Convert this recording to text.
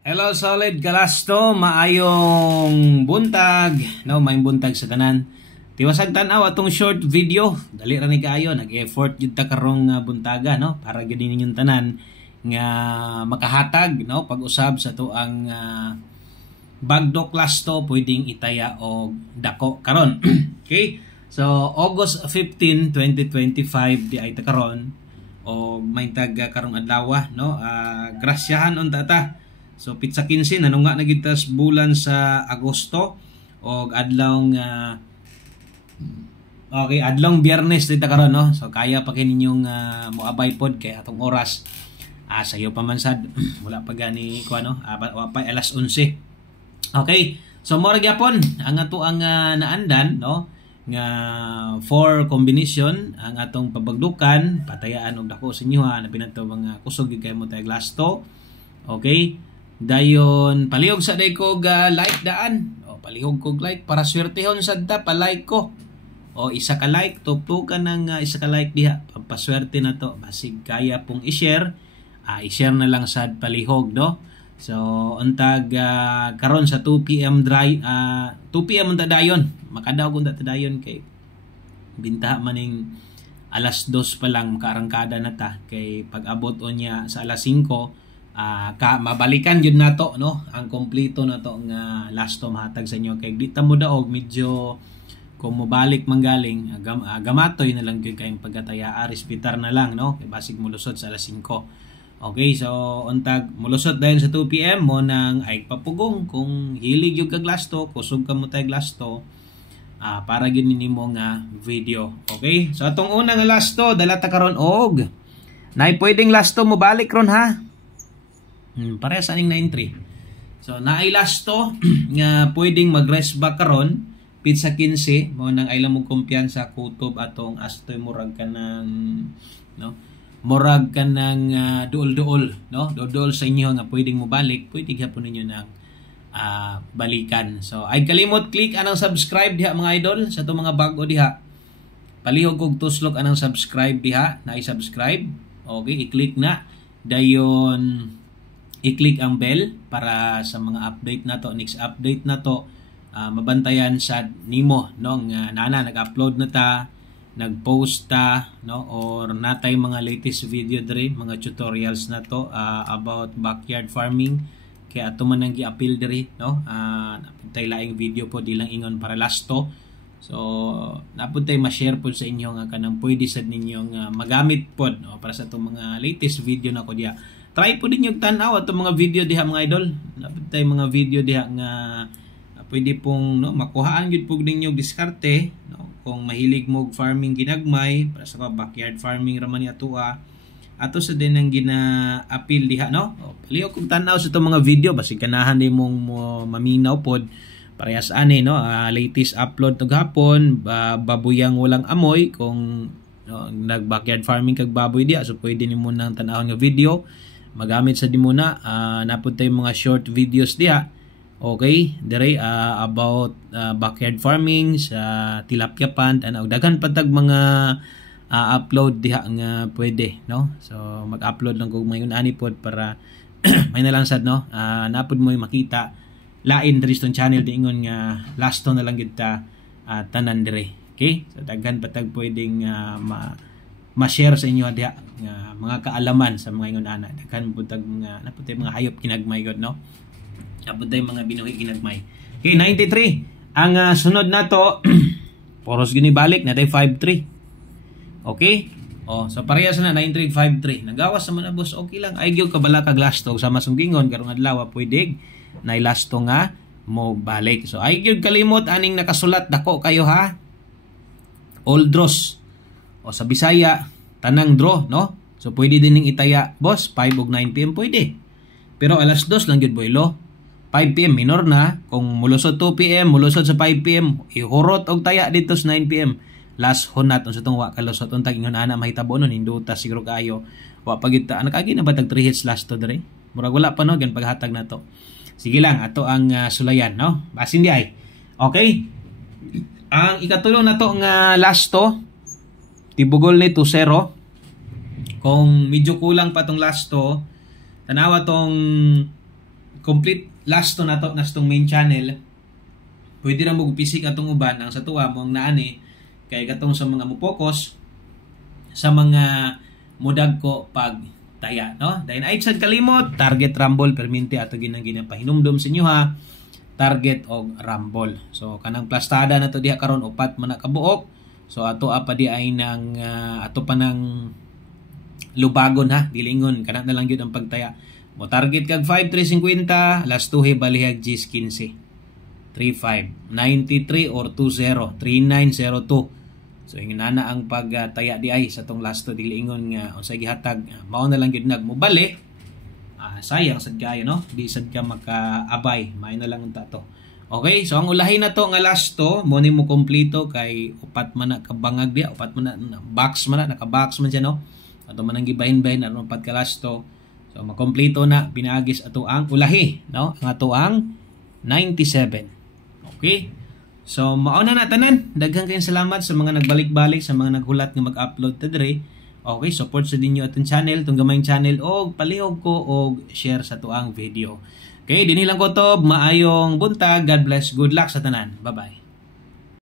Hello solid kalasto, maayong buntag, no, maayong buntag sa tanan. Tiwasag tan-aw atong short video, dali ra ni kaayo, nag-effort jud ta karong buntaga, no, para gyud ninyong tanan nga makahatag, no, pag-usab sa tuang bagdo klasto pwedeng itaya og dako karon. Okay? So August 15, 2025 di ay ta karon og may tag karong adlaw, no, grasyahan unta ta. So pitsa 15 nanunga na gid tas bulan sa Agosto og adlong adlong Biyernes dito karon, no. So kaya pa kininyong moabay pod kay atong oras sayo pa man sad wala pa gani ko ano pa alas 11. Okay. So mora gyapon ang ato ang naandan, no, nga 4 combination ang atong pabagdukan, patayaan og dako sa inyo na pinadto mga kusog kay mo tay glasto. Okay? Dayon palihog sa day ko like daan. O palihog kog like para swertehon sad ta pa-like ko. O isa ka like, tuptukan ng isa ka like diha. Pampaswerte na to. Basig kaya pong i-share. I-share na lang sad palihog, no. So untag karon sa 2 PM 2 PM unta dayon. Makadaw kun ta dayon kay bintaha maning alas 2 pa lang makarangkada na ta kay pag-abot onya sa alas 5 mabalikan yun nato, no, ang kompleto na to nga last to mahatag sa inyo kay di ta mo daog medyo kung mabalik manggaling gamatoy na lang gyud kay pagkataya respitar na lang, no, kay basig mulusot sa alas 5. Okay, so untag mulusot dahil sa 2 PM mo nang ay papugong kung hilig yung kag glasto, kusog ka mo tay glasto para gyud nimo nga video. Okay, so atong unang lasto dala ta karon og nay pwedeng lasto mo balik ron ha. Parehas aning na entry. So naay lasto nga pwedeng mag-rest back karon pizza 15 mo nang ay lamog kumpiyansa kutob atong astoy murag kanang, no, murag kanang duol-duol, no, duol sa inyo nga pwedeng mo balik, pwede gyapon ninyo nang balikan. So ay kalimot click anang subscribe diha mga idol sa to mga bago diha. Palihog kog tuslok anang subscribe diha, naay subscribe. Okay, i-click na. Dayon i-click ang bell para sa mga update na to, next update na to, mabantayan sa nimo, no, nga nana nag-upload na ta, nag-post ta, no, or natay mga latest video diri, mga tutorials na to about backyard farming kay ato man ang gi-appeal diri, no, naputay laing video po di lang ingon para lasto. So naputay ma-share po sa inyo nga kanang pwede sad ninyo magamit pod, no, para sa itong mga latest video na ko diya. Try po din yung tanaw atong mga video diha mga idol. Naputay mga video diha nga pwede pong, no, makuhaan gyud pug ninyo diskarte, no, kung mahilig mo farming ginagmay para sa backyard farming ra man ni ato sa din ang gina-appeal diha, no. Palihog kung tanaw sa itong mga video basig ganahan nimong maminaw pod parehas ani, no, latest upload to gahapon babuyang walang amoy kung, no, nag backyard farming kag baboy diha, so pwede nimo nang tanawon nga video magamit sa dimo na napud tay mga short videos diha. Okay, dire about backyard farming sa tilapia pond and daghan patag mga upload diha nga pwede, no. So mag-upload lang kog mayon ani pod para may na lang sad, no, napud mo makita lain diri sa channel di ingon nga lasto na lang gid ta tanan dire. Okay, so daghan patag pwedeng ma-share sa inyo diha nga mga kaalaman sa mga ingon ana, daghan putag mga naputay mga hayop ginagmay god, no, naputay mga binuhi ginagmay. Okay, 93 ang sunod nato poros gini balik natay 53. Okay, so parehas na 9353 nagawas sa mga boss, okay lang ay gyud kabala ka glasto sa masunggingon karong adlaw pwede nay lasto nga mo balik. So ay gyud kalimot aning nakasulat dako kayo ha, all draws o sa Bisaya tanang draw, no. So pwede din ning itaya boss 5 ug 9 PM pwede, pero alas 2 lang gyud boylo. 5 PM minor na, kung mulusod 2 PM mulusod sa 5 PM ihurot og taya dito sa 9 PM last hunat unsa tong wa kalusot untag ingon ana mahitabo nun induta siguro kayo wa pagita anak agi na batag 3 hits last to dire murag wala pa, no, gan paghatag nato. Sige lang ato ang sulayan, no, basin di ay. Okay, ang ikatulo na to nga last to tibugol ni 2-0. Kung medyo kulang pa tong last to, tanawa tong complete last to nato nastong main channel, pwede ra mo pisik atong uban ang sa tuwa mo ang naani kay katong sa mga mo-focus sa mga mudag ko pag taya, no? Dahil ay sad kalimot, target rumble perminti ato ginang ginapahinumdom sa inyo ha. Target og rumble. So kanang plastada na to diha karon upat man na kabuok. So ato apa di ay nang ato pa nang lubagon ha, dilingon kana na lang gyud ang pagtaya. Mo target kag 5350, last 2 balihag G's 15. 35 93 or 20 3902. So inginana ang pagtaya di ay sa tong last 2 dilingon nga unsay gihatag mao na lang gyud nagmubali. Sayang sad kayo no, di sad ka makaabay, may na lang unta to. Okay, so ang ulahin na to nga last to mo ni mo kompleto kay upat man na kabangag dia, upat man na box man na naka-box man siya no. Ato man ang gibahin-bahin aron upat ka last to. So makompleto na pinagis ato ang ulahi no, ang ato ang 97. Okay? So mao na tanan. Daghang kayong salamat sa mga nagbalik-balik, sa mga naghulat nga mag-upload ta dire. Okay, support sa dinyo atong channel, tong gamayng channel og palihog ko og share sa tuang video. Okay, dinhi lang ko to, maayong buntag. God bless. Good luck sa tanan. Bye-bye.